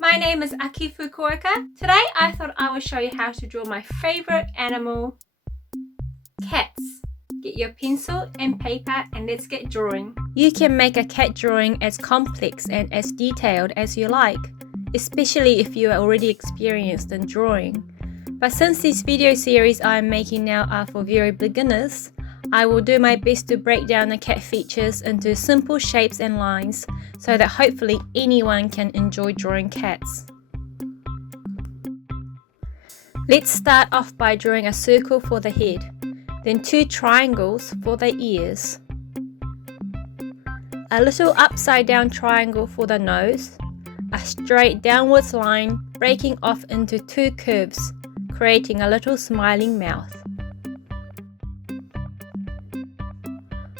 My name is Aki Fukuoka. Today I thought I would show you how to draw my favorite animal, cats. Get your pencil and paper and let's get drawing. You can make a cat drawing as complex and as detailed as you like, especially if you are already experienced in drawing. But since this video series I am making now are for very beginners, I will do my best to break down the cat features into simple shapes and lines so that hopefully anyone can enjoy drawing cats. Let's start off by drawing a circle for the head, then 2 triangles for the ears, a little upside down triangle for the nose, a straight downwards line breaking off into 2 curves, creating a little smiling mouth.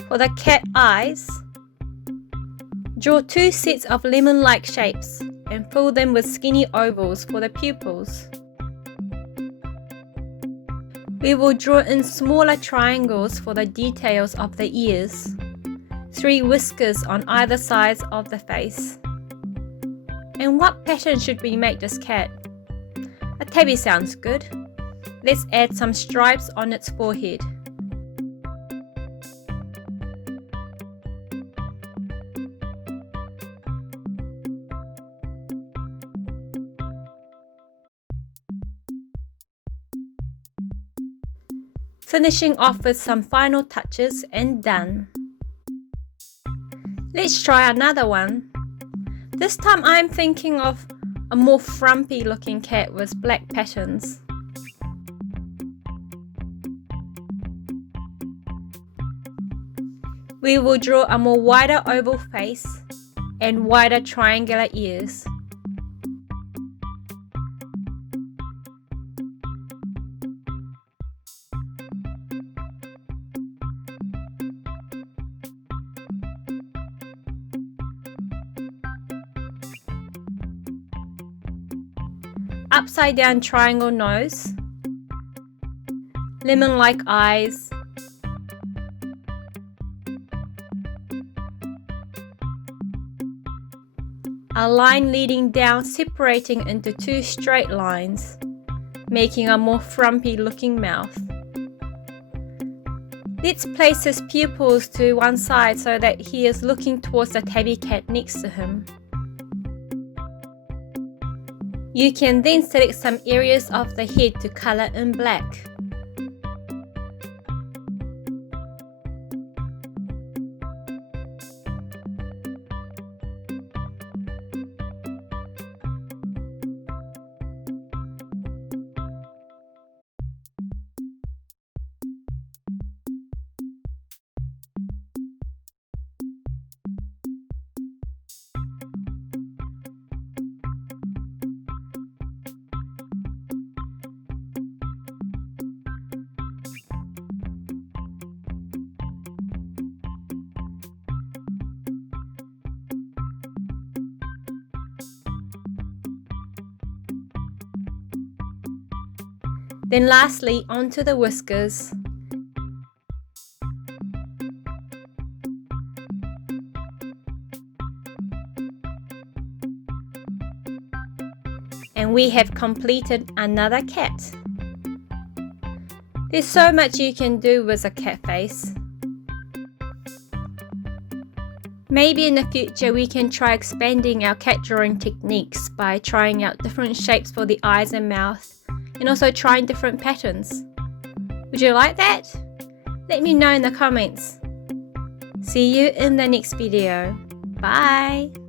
For the cat eyes, draw 2 sets of lemon-like shapes and fill them with skinny ovals for the pupils. We will draw in smaller triangles for the details of the ears, 3 whiskers on either sides of the face. And what pattern should we make this cat? A tabby sounds good. Let's add some stripes on its forehead. Finishing off with some final touches and done. Let's try another one. This time I'm thinking of a more frumpy looking cat with black patterns. We will draw a more wider oval face and wider triangular ears. Upside down triangle nose, lemon-like eyes, a line leading down separating into 2 straight lines, making a more frumpy looking mouth. Let's place his pupils to one side so that he is looking towards the tabby cat next to him. You can then select some areas of the head to color in black. Then lastly, onto the whiskers. And we have completed another cat. There's so much you can do with a cat face. Maybe in the future we can try expanding our cat drawing techniques by trying out different shapes for the eyes and mouth, and also trying different patterns. Would you like that? Let me know in the comments. See you in the next video. Bye!